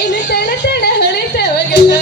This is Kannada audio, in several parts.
ಏನು ತಣ ತಣ ಹೊಳಿತವಗೆಲ್ಲ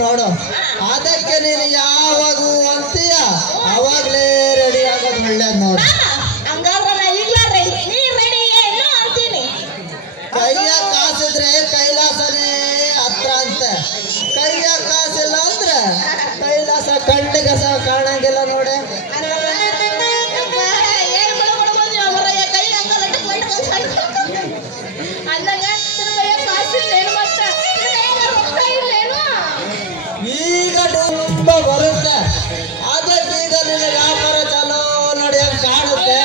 ನೋಡು ಅದಕ್ಕೆ ನೀನು ಯಾವಾಗ ಅಂತೀಯ ಅವಾಗಲೇ ರೆಡಿ ಆಗೋದು ಒಳ್ಳೇದು ನೋಡು. ಕೈಯ ಕಾಸಿದ್ರೆ ಕೈಲಾಸನೇ ಹತ್ರ ಅಂತ, ಕೈಯ ಕಾಸಿಲ್ಲ ಅಂದ್ರೆ ಕೈಲಾಸ ಕಣ್ಣಿಗೆ ಸಹ ಕಾಣಂಗಿಲ್ಲ ನೋಡೆ. ಈಗ ತುಂಬ ಬರುತ್ತೆ ಅದಕ್ಕೆ ಈಗ ನಿನ್ನ ವ್ಯಾಪಾರ ಚಲೋ ನಡೆಯಂಗೆ ಕಾಣುತ್ತೆ.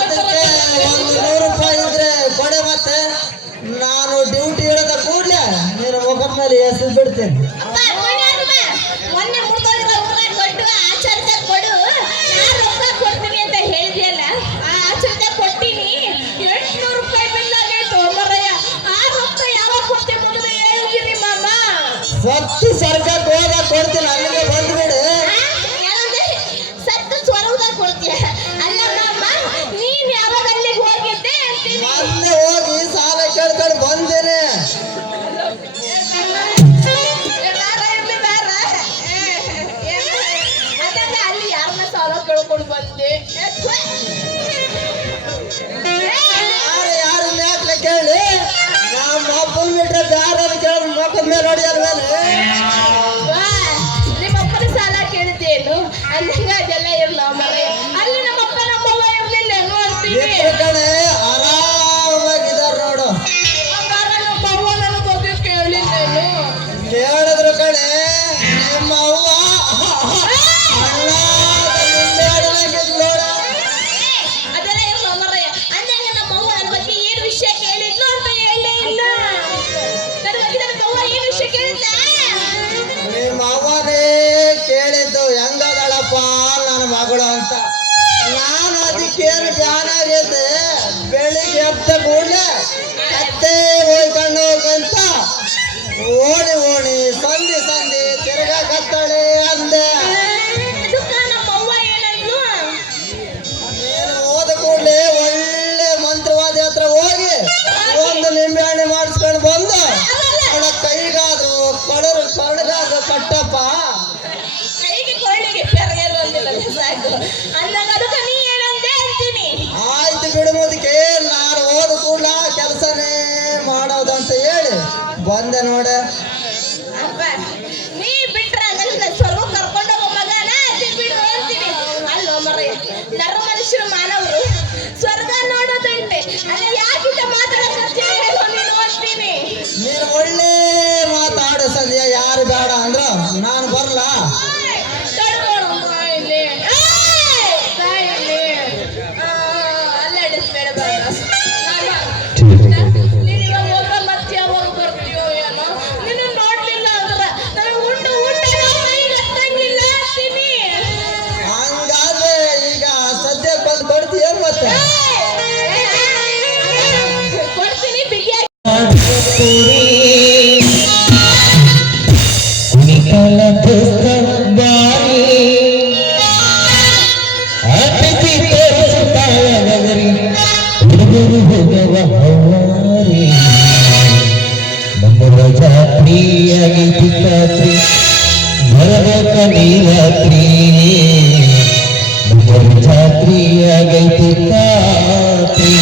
ಅದಕ್ಕೆ ಒಂದು 100 ರೂಪಾಯಿ ಇದ್ರೆ ಕೊಡೆ, ಮತ್ತೆ ನಾನು ಡ್ಯೂಟಿ ಇಡದ ಕೂಡಲೇ ನೀನು ಮುಖದ ಮೇಲೆ ಎಸೆದು ಬಿಡ್ತೇನೆ. ಸತ್ತು ಸ್ವರ್ಗಕ್ಕೆ ಹೋದಾಗ ಕೊಡ್ತೀನಿ, ಅಲ್ಲಿಗೆ ಬಂದ್ಬಿಡು. ಸತ್ತು ಸ್ವರ್ಗದಾಗ ಕೊಡ್ತೀಯ ಅಲ್ಲಮ್ಮ, ನೀನ್ ಯಾವಾಗ ಅಲ್ಲಿಗೆ ಹೋಗಿದ್ದೆ? ಮೊನ್ನೆ ಹೋಗಿ ಸಾಲ ಕೇಳ್ಕೊಂಡು ಬಂದೇನೆ. ಅಲ್ಲಿ ಯಾರನ್ನ ಸಾಲ ಕೇಳ್ಕೊಂಡು ಬಂದೆ? ಯಾರನ್ನ ಯಾಕೆ ಕೇಳಿ, ನಮ್ಮ ಅಪ್ಪನ ಬಿಟ್ರೆ ಬೇರೆ ಕೇಳಿ ಮುಖದ ಮೇಲೆ ಹೊಡಿಯೋದ ಮೇಲೆ ನಿಮ್ಮ ಅಪ್ಪನ ಸಾಲ ಕೇಳಿದ್ದೇನು ಅಂದಂಗ ಅದೆಲ್ಲ ಇರ್ಲ ಮನೆ. ಅಲ್ಲಿ ನಮ್ಮಪ್ಪ ನಮ್ಮವ್ವ ಇರ್ಲಿಲ್ಲ ಅಂತೀವಿ ಕಡೆ ಆರಾಮಾಗಿದಾರ ನೋಡು. ನಮ್ಮವ್ವ ನನ್ನ ಬಗ್ಗೆ ಕೇಳಿದ್ದೇನು? ಕೇಳಿದ್ರು ಕಡೆ ನಿಮ್ಮ ಅವ್ವ ಅದೆಲ್ಲ ಇರ್ಲ ಮರಯ್ಯ. ಅಂದಂಗ ನಮ್ಮವ್ವ ನನ್ನ ಬಗ್ಗೆ ಏನ್ ವಿಷಯ ಕೇಳಿದ್ಲು ಅಂತ ಹೇಳಲೇ ಇಲ್ಲ. ನನ್ನ ಬಗ್ಗೆ ನನ್ನ ಅವ್ವ ಏನ್ ವಿಷಯ ಕೇಳಿದ್ಲ? ನಿಮ್ಮ ಅವ್ವನೇ ಕೇಳಿದ್ದು ಹೆಂಗದಳಪ್ಪ ನನ್ನ ಮಗಳು ಅಂತ. ನಾನು ಅದಕ್ಕೇನು ಧ್ಯಾನ ಆಗೈತೆ, ಬೆಳಿಗ್ಗೆ ಎದ್ದ ಕೂಡಲೇ ಅತ್ತೆ ಹೋಯ್ಕೊಂಡು ಹೋಗಂತ ಓಣಿ ಓಣಿ ಸಂಧಿ ಸಂಧಿ ತಿರ್ಗಾಕತ್ತಾಳೆ ಅಂದೆ. ಬಂದೆ ನೋಡ. ಅಪ್ಪ ನೀ ಬಿಟ್ರ ನನ್ನ ಸ್ವರ್ಗ ಕರ್ಕೊಂಡು ಹೋಗೋ ಮಗನ ಬಿಡು ಅಂತೀನಿ. ಅಲ್ಲೋ ಮರಯ್ಯ, ನರ ಮನುಷ್ಯರು ಮಾನವರು ಸ್ವರ್ಗ ನೋಡೋದಂತೆ ಅಲ್ಲ, ಯಾಕಿಂತ ಮಾತಾಡಕತ್ತೀನಿ ಹೇಳೋ ನೀನು ಅಂತೀನಿ. ನೀನು ಒಳ್ಳೆ ಮಾತಾಡೋ ಸಂಧ್ಯಾ, ಯಾರು ಬೇಡ ಅಂದ್ರ ನಾನು ಬರ್ಲಾ? ಹಂಗಾದ್ರೆ ಈಗ ಸದ್ಯಕ್ಕೆ ಬಂದು ಕೊಡ್ತೀಯ ಮತ್ತೆ? ಕೊಡ್ತೀನಿ ಬಿಗಿಯಾಗಿ. ಜಾತ್ರಿ ಬರಬೇಕ ನೀರಾತ್ರಿ, ಜಾತ್ರಿಯಾಗೈತಿ ರಾತ್ರಿ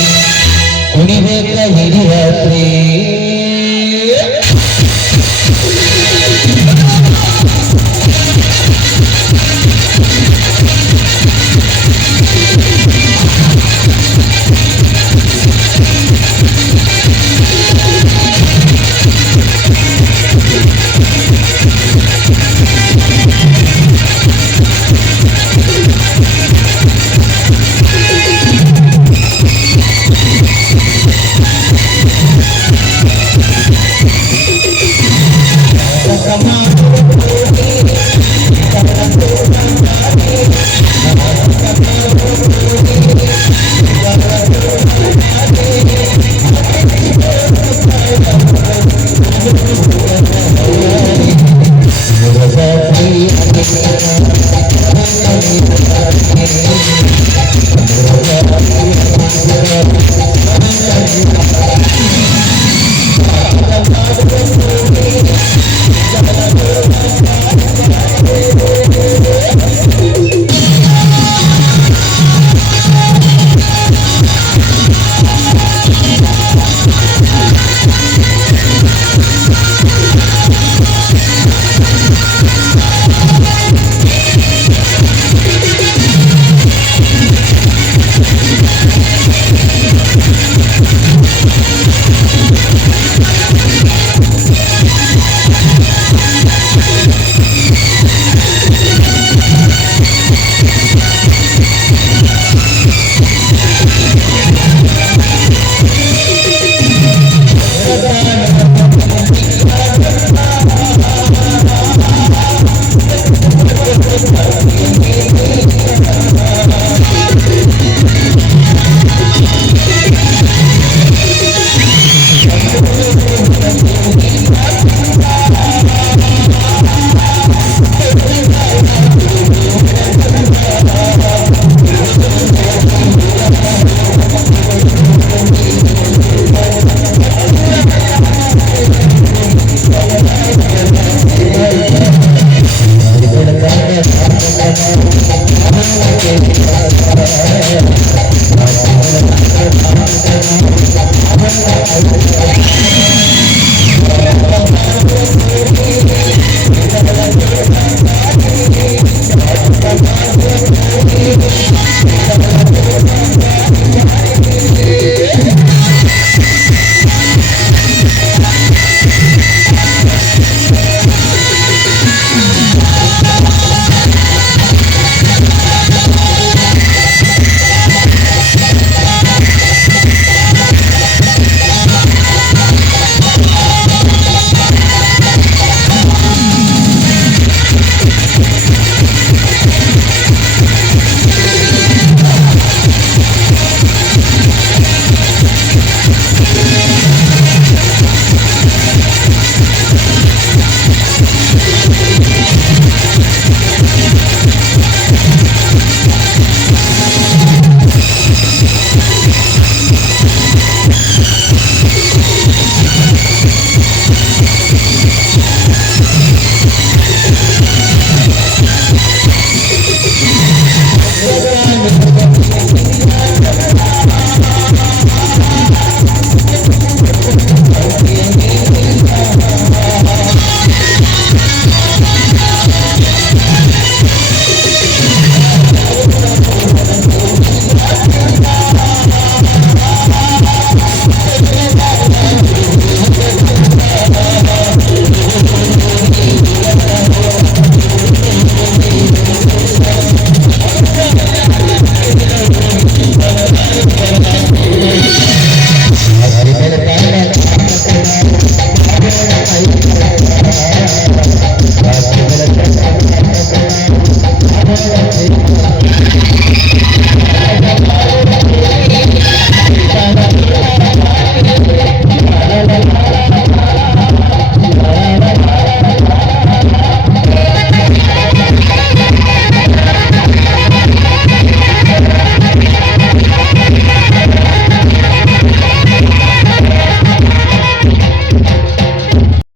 ಕುಣಿಬೇಕ ಹಿರಿಯಾತ್ರಿ.